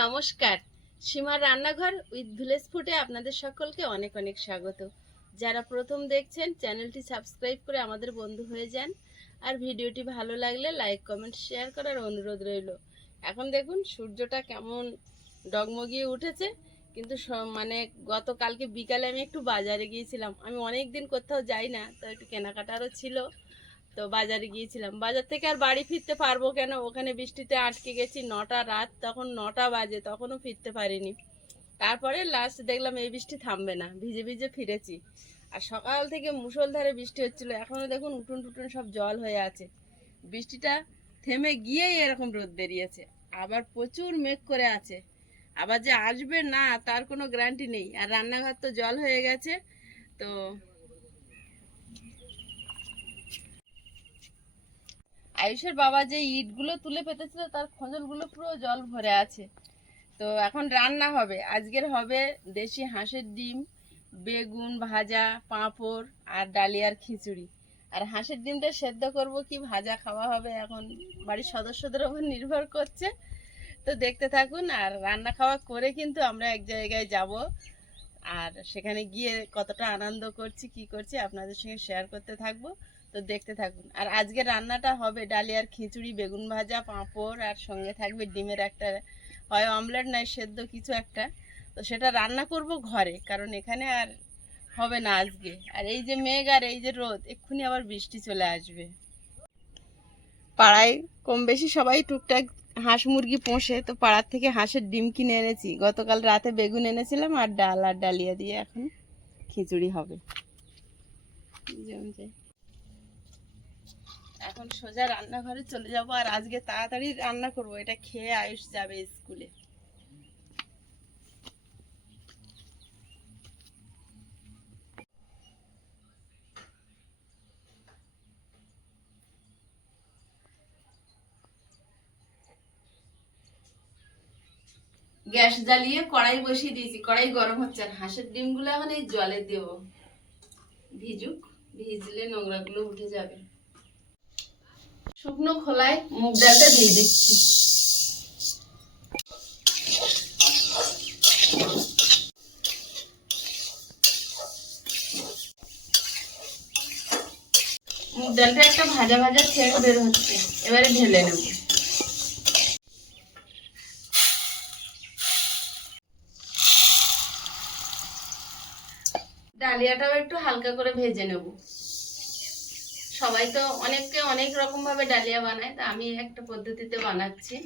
নমস্কার। সীমার রান্নাঘর উইথ ভিলেজ ফুটে আপনাদের সকলকে অনেক অনেক স্বাগত। যারা প্রথম দেখছেন, চ্যানেলটি সাবস্ক্রাইব করে আমাদের বন্ধু হয়ে যান। আর ভিডিওটি ভালো লাগলে লাইক, কমেন্ট, শেয়ার করার অনুরোধ রইল। এখন দেখুন, সূর্যটা কেমন ডগমগিয়ে উঠেছে। কিন্তু মানে গতকালকে বিকালে আমি একটু বাজারে গিয়েছিলাম। আমি অনেক দিন কোথাও যাই না, তো একটু কেনাকাটারও ছিল। তো বাজারে গিয়েছিলাম। বাজার থেকে আর বাড়ি ফিরতে পারব কেন? ওখানে বৃষ্টিতে আটকে গেছি, নটা রাত, তখন নটা বাজে, তখনও ফিরতে পারিনি। তারপরে লাস্ট দেখলাম এই বৃষ্টি থামবে না, ভিজে ভিজে ফিরেছি। আর সকাল থেকে মুষলধারে বৃষ্টি হচ্ছিল এখনও দেখুন উঠুন টুটুন সব জল হয়ে আছে। বৃষ্টিটা থেমে গিয়েই এরকম রোদ বেরিয়েছে, আবার প্রচুর মেঘ করে আছে। আবার যে আসবে না, তার কোনো গ্যারান্টি নেই। আর রান্নাঘর তো জল হয়ে গেছে, তো আয়ুষের বাবা যে ইটগুলো তুলে পেতেছিল, তার খোঁজলগুলো পুরো জল ভরে আছে। তো এখন রান্না হবে। আজকের হবে দেশি হাঁসের ডিম, বেগুন ভাজা, পাঁপড় আর ডালিয়ার খিচুড়ি। আর হাঁসের ডিমটা সেদ্ধ করব কি, ভাজা খাওয়া হবে এখন বাড়ির সদস্যদের ওপর নির্ভর করছে। তো দেখতে থাকুন, আর রান্না খাওয়া করে কিন্তু আমরা এক জায়গায় যাব। আর সেখানে গিয়ে কতটা আনন্দ করছি, কি করছি, আপনাদের সঙ্গে শেয়ার করতে থাকব। তো দেখতে থাকুন। আর আজকে রান্নাটা হবে ডালিয়ার খিচুড়ি, বেগুন ভাজা, পাঁপড়, আর সঙ্গে থাকবে ডিমের একটা, হয় অমলেট নয়, সেদ্ধ কিছু একটা। তো সেটা রান্না করব ঘরে, কারণ এখানে আর হবে না আজকে। আর এই যে মেঘ আর এই যে রোদ, এক্ষুনি আবার বৃষ্টি চলে আসবে। পাড়ায় কম বেশি সবাই টুকটাক হাঁস মুরগি পোষে, তো পাড়ার থেকে হাঁসের ডিম কিনে এনেছি। গতকাল রাতে বেগুন এনেছিলাম আর ডাল আর ডালিয়া দিয়ে এখন খিচুড়ি হবে। যাই। এখন সোজা রান্নাঘরে চলে যাব আর আজকে তাড়াতাড়ি রান্না করব। এটা খেয়ে আয়ুষ যাবে স্কুলে। গ্যাস জ্বালিয়ে কড়াই বসিয়ে দিয়েছি। কড়াই গরম হচ্ছে আর হাঁসের ডিমগুলো এখন এই জলে দেব। ভিজুক, ভিজলে নোংরাগুলো উঠে যাবে। শুকনো খোলায় মুগ ডালটা দিয়ে দিচ্ছি। মুগ ডালটা একটা ভাজা ভাজা ছেড়ে বের হচ্ছে। এবারে ঢেলে নেব। ডালিয়াটাও একটু হালকা করে ভেজে নেব। সবাই তো অনেককে অনেক রকম ভাবে ডালিয়া বানায়, তা আমি একটা পদ্ধতিতে বানাচ্ছি।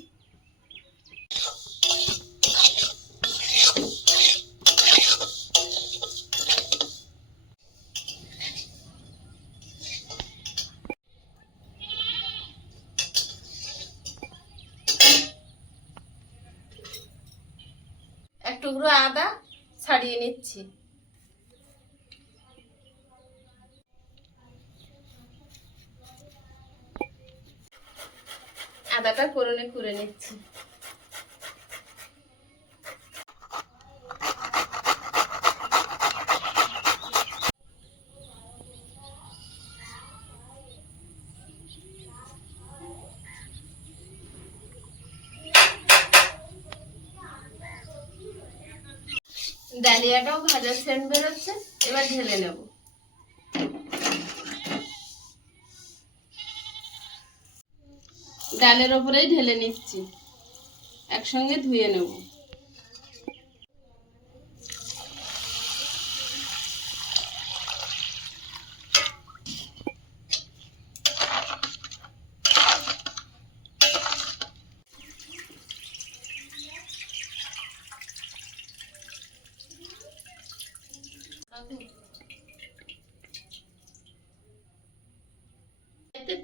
এক টুকরো আদা ছাড়িয়ে নিচ্ছি। আদাটা করনে করে নিচ্ছি। ডালিয়াটাও ভাজা সেন্ট বেরোচ্ছে এবার ঢেলে নেব। ডালের ওপরেই ঢেলে নিচ্ছি। একসঙ্গে ধুয়ে নেব।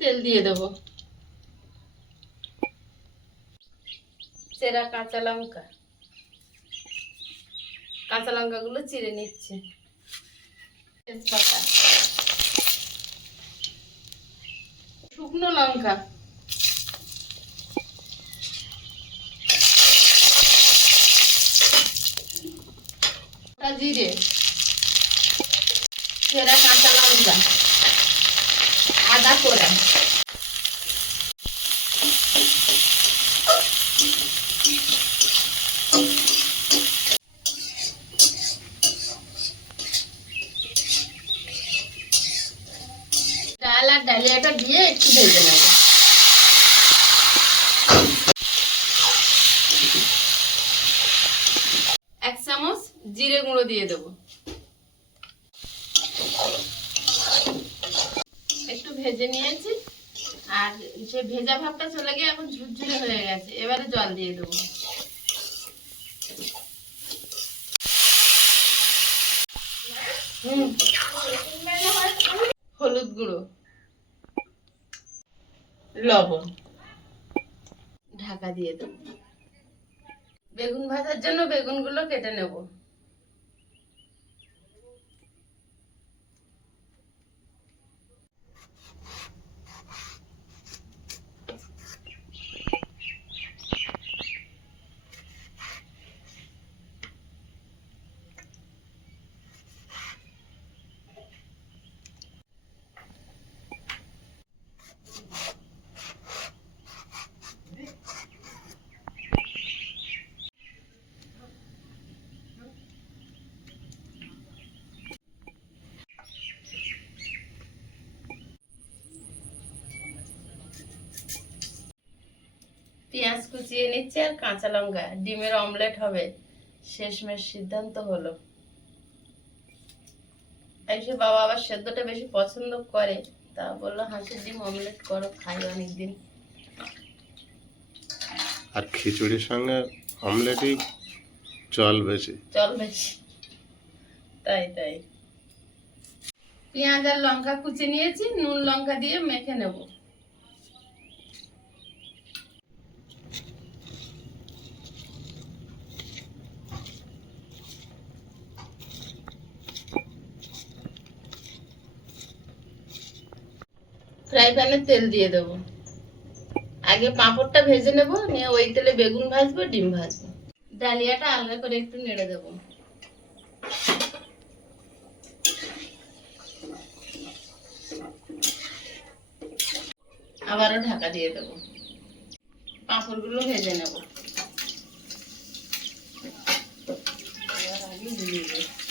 তেল দিয়ে দেবো। চেরা কাঁচা লঙ্কা। কাঁচা লঙ্কাগুলো চিড়ে নিচ্ছে। শুকনো লঙ্কা। জিরে। চেরা কাঁচা লঙ্কা। আদা কোড়া গুঁড়ো দিয়ে দেবো একটু ভেজে নিয়েছি আর সে ভেজা ভাবটা চলে গিয়ে এখন ঝুরঝুরে হয়ে গেছে, এবারে জল দিয়ে দেবো। হলুদ গুঁড়ো। লবণ। ঢাকা দিয়ে দেবো। বেগুন ভাজার জন্য বেগুনগুলো কেটে নেব। পেঁয়াজ কুচিয়ে নিচ্ছি আর কাঁচা লঙ্কা। ডিমের অমলেট হবে। শেষমেশ সিদ্ধান্ত হলো। এসে বাবা আবার সেদ্ধটা বেশি পছন্দ করে। তা বলল হাঁসের ডিম অমলেট করো খাই অনেকদিন। আর খিচুড়ির সঙ্গে অমলেটই চল বেশি। চল বেশি। তাই তাই। পেঁয়াজ আর লঙ্কা কুচি নিয়েছি নুন লঙ্কা দিয়ে মেখে নেব। ফ্রাই প্যানে তেল দিয়ে দেব। আগে পাঁপড়টা ভেজে নেব, নিয়ে ওই তেলে বেগুন ভাজবো, ডিম ভাজবো। ডালিয়াটা আলাদা করে একটু নেড়ে দেবো। আবারও ঢাকা দিয়ে দেবো। পাঁপড়গুলো ভেজে নেব। আগে দেবো।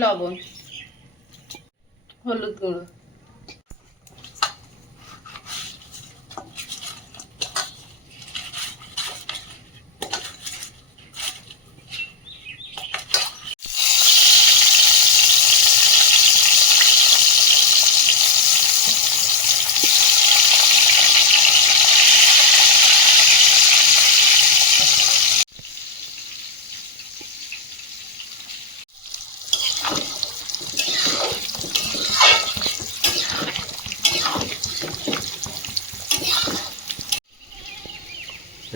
লবণ হলুদ গুঁড়ো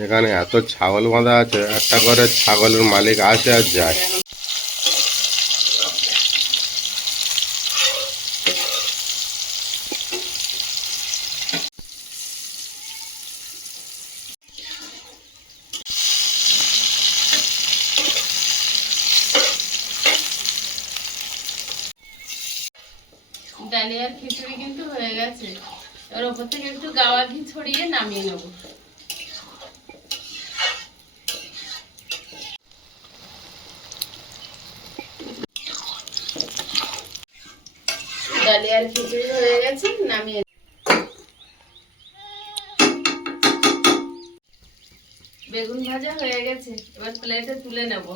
এখানে এত ছাগল বাঁধা আছে, একটা করে ছাগলের মালিক আসে আর যায়। ডালিয়ার খিচুড়ি কিন্তু হয়ে গেছে। এবার ওপর থেকে একটু গাওয়া ঘি ছড়িয়ে নামিয়ে নেব। ডালিয়ার খিচুড়ি হয়ে গেছে, নামিয়ে বেগুন ভাজা হয়ে গেছে, এবার প্লেটে তুলে নেব।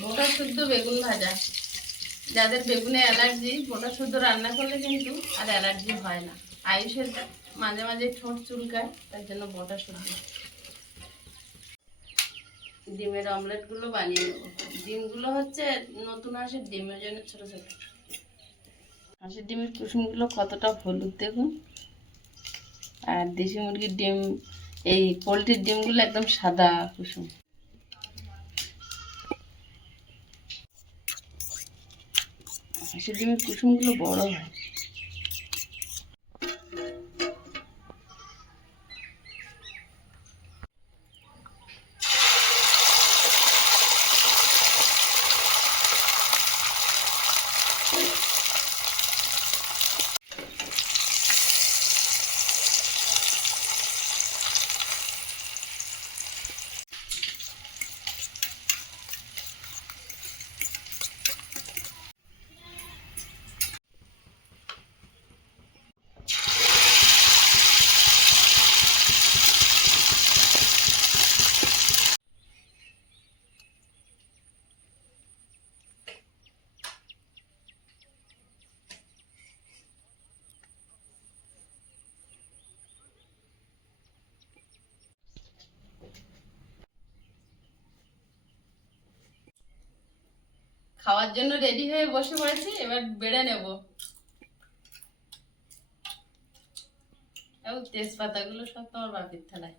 গোটা শুদ্ধ বেগুন ভাজা। যাদের বেগুনে অ্যালার্জি, গোটা শুদ্ধ রান্না করলে কিন্তু আর অ্যালার্জি হয় না। আয়ুষের মাঝে মাঝে ঠোঁট চুলকায়, তার জন্য গোটা শুদ্ধ। ডিমের অমলেটগুলো বানিয়ে নেব। ডিমগুলো হচ্ছে নতুন হাঁসের ডিমের জন্য ছোট ছোট। হাঁসের ডিমের কুসুমগুলো কতটা হলুদ দেখুন। আর দেশি মুরগির ডিম, এই পোলট্রির ডিমগুলো একদম সাদা কুসুম। হাঁসের ডিমের কুসুমগুলো বড় হয়। খাওয়ার জন্য রেডি হয়ে বসে পড়েছি, এবার বেড়ে নেব। তেজপাতা তেজপাতাগুলো সব তোমার বাপির থালায়।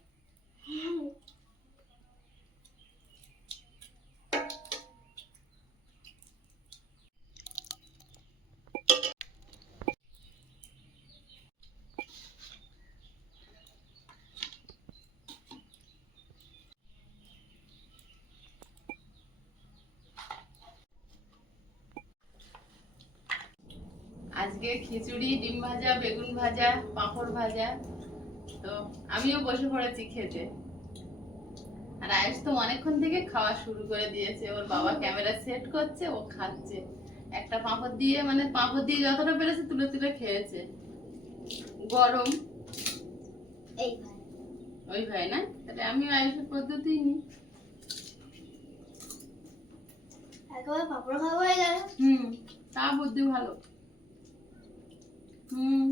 আজকে খিচুড়ি ডিম ভাজা বেগুন ভাজা পাঁপড় ভাজা। তো আমিও বসে পড়েছি খেতে। আর আয়ুষ তো অনেকক্ষণ থেকে খাওয়া শুরু করে দিয়েছে। ওর বাবা ক্যামেরা সেট করছে ও খাচ্ছে। একটা পাঁপড় দিয়ে মানে পাঁপড় দিয়ে যতটা পেরেছে তুলে তুলে খেয়েছে। গরম। এই ভাই। ওই ভাই না? তাহলে আমিও আয়ুষের পদ্ধতি নিই। একেবারে পাপড় খাওয়া হয়ে গেল। হুম তা বুদ্ধি ভালো। হুম।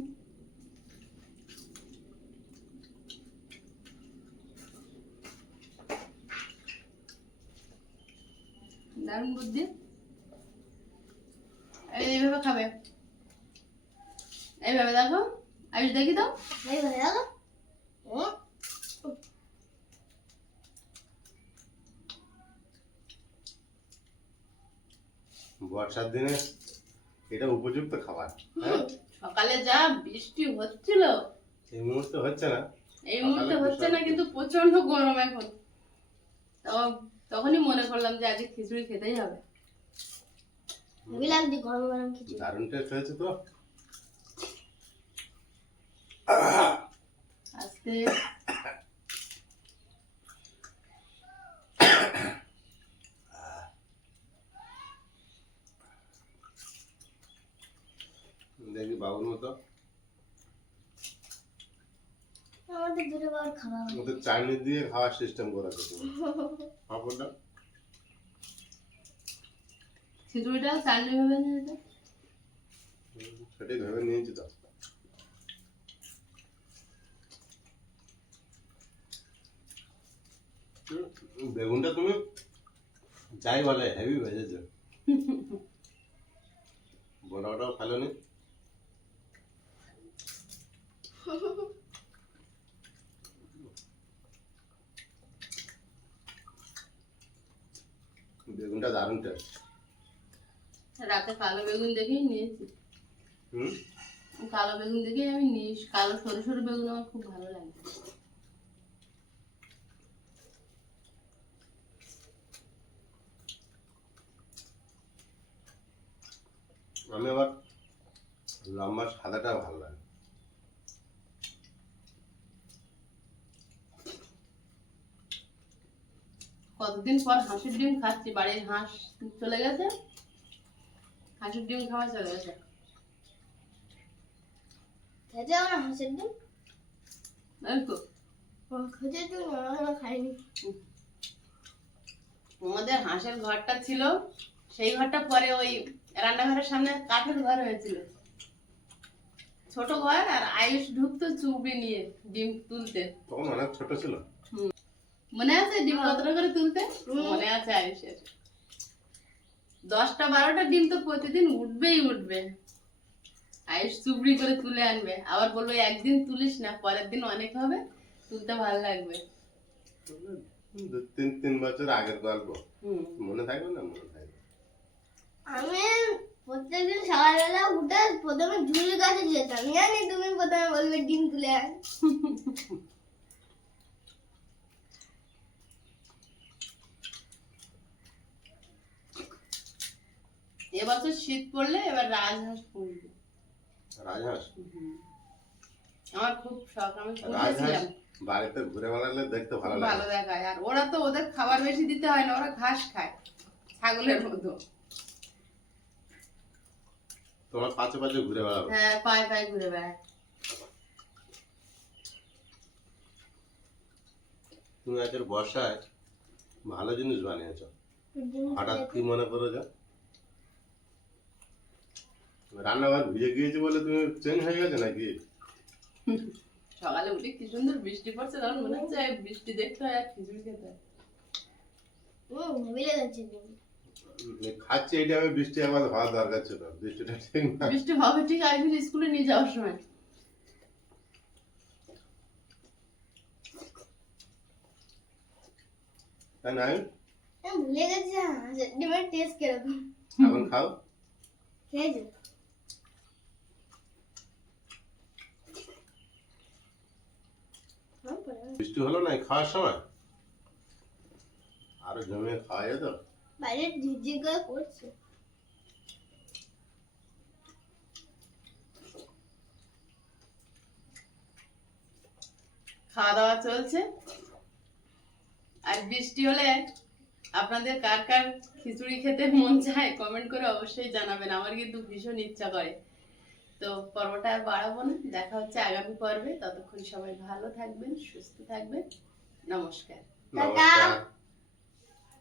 দারুণ বুদ্ধি। এই এইভাবে খাবে। এইভাবে দেখো। আয়ুষ দেখি তো। এই ভাই দেখো বর্ষার দিনে এটা উপযুক্ত খাবার হ্যাঁ? সকালে যা বৃষ্টি হচ্ছিল। এই মুহূর্তে হচ্ছে না। এই মুহূর্তে হচ্ছে না কিন্তু প্রচণ্ড গরম এখন। তো তখনই মনে করলাম যে আজকে খিচুড়ি খেতেই হবে। লাগছে গরম গরম খিচুড়ি। দারুণ টেস্ট হয়েছে তো। আজকে দেখি বাবুর মতো আমাদের দুটো বার খাওয়া হবে ওদের চাটনি দিয়ে খাওয়ার সিস্টেম করেছে তুমি পাঁপড়টা খিচুড়িটা চাটনি ভাবে নিয়েছে সেটাই ভেবে নিয়েছি তো বেগুনটা তুমি যাই বলে হেভি ভেজেছো। বড় বড় ভালো বেগুনটা দারুণ টেস্ট রাতে কালো বেগুন দেখেই নিয়েছি। হুম? কালো বেগুন দেখেই আমি নিয়ে কালো সরু সরু বেগুন আমার খুব ভালো লাগে। আমি আবার লম্বা সাদাটা ভালো লাগে। কতদিন পর হাঁসের ডিম খাচ্ছি বাড়ির হাঁস চলে গেছে? হাঁসের ডিম খাওয়া চলে গেছে। খেতে আমার হাঁসের ডিম? এই তো। ও, খেতে তো খাইনি। আমাদের হাঁসের ঘরটা ছিল সেই ঘরটা পরে ওই রান্নাঘরের সামনে কাঠের ঘর হয়েছিল। ছোট ঘর আর আয়ুষ ঢুকতো চুবড়ি নিয়ে ডিম তুলতে। তখন অনেক ছোট ছিল। মনে আছে? ডিম কতটা করে তুলতে? মনে আছে আয়ুষের। দশটা বারোটা ডিম তো প্রতিদিন উঠবেই উঠবে। আয়ুষ চুবড়ি করে তুলে আনবে। আবার বলব একদিন তুলিস না পরের দিন অনেক হবে তুলতে ভালো লাগবে। দু তিন তিন বছর আগের গল্প। মনে থাকবে না? মনে থাকবে। আমি প্রত্যেকদিন সকালবেলা উঠে প্রথমে ঝুল গাছে যেতাম। জানি তুমি প্রথমে বলবে ডিম তুলে আন। এবছর শীত পড়লে এবার রাজহাঁস পুষবে। রাজহাঁস? আমার খুব শখ আমি পুষেছিলাম। বাড়িতে ঘুরে বেড়ালে দেখতে ভালো লাগে। ভালো দেখায়। আর ওরা তো ওদের খাবার বেশি দিতে হয় না ওরা ঘাস খায় ছাগলের মতো। তোমার পাশে পাশে ঘুরে বেড়াবে? হ্যাঁ পায়ে পায়ে ঘুরে বেড়ায়। তুমি আজকের বর্ষায় ভালো জিনিস বানিয়েছ। হঠাৎ কি মনে করো যা রান্নাঘর ভিজে গিয়েছে বলে তুমি চেঞ্জ হয়ে গেছে নাকি? সকালে উঠে কি সুন্দর বৃষ্টি পড়ছে তখন মনে হচ্ছে বৃষ্টি দেখতে হয় আর খিচুড়ি খেতে হয় খাচ্ছি এই টাইমে বৃষ্টি আবার হওয়ার দরকার ছিল বৃষ্টিটা ঠিক না। বৃষ্টি হবে ঠিক আসবে স্কুলে নিয়ে যাওয়ার সময়। তাই না আমি আমি ভুলে গেছি ডিমের টেস্ট কীরকম। এখন খাও। খেয়েছো হ্যাঁ, পরে হবে। বৃষ্টি হলো না খাওয়ার সময়? আরও জমিয়ে খাওয়া যেত? বাইরে ঝিরঝির করে পড়ছে। খাওয়া দাওয়া চলছে। আর বৃষ্টি হলে আপনাদের কার কার খিচুড়ি খেতে মন চায় কমেন্ট করে অবশ্যই জানাবেন। আমার কিন্তু ভীষণ ইচ্ছা করে। তো পর্বটা আর বাড়াবো না। দেখা হচ্ছে আগামী পর্বে। ততক্ষণ সবাই ভালো থাকবেন, সুস্থ থাকবেন। নমস্কার।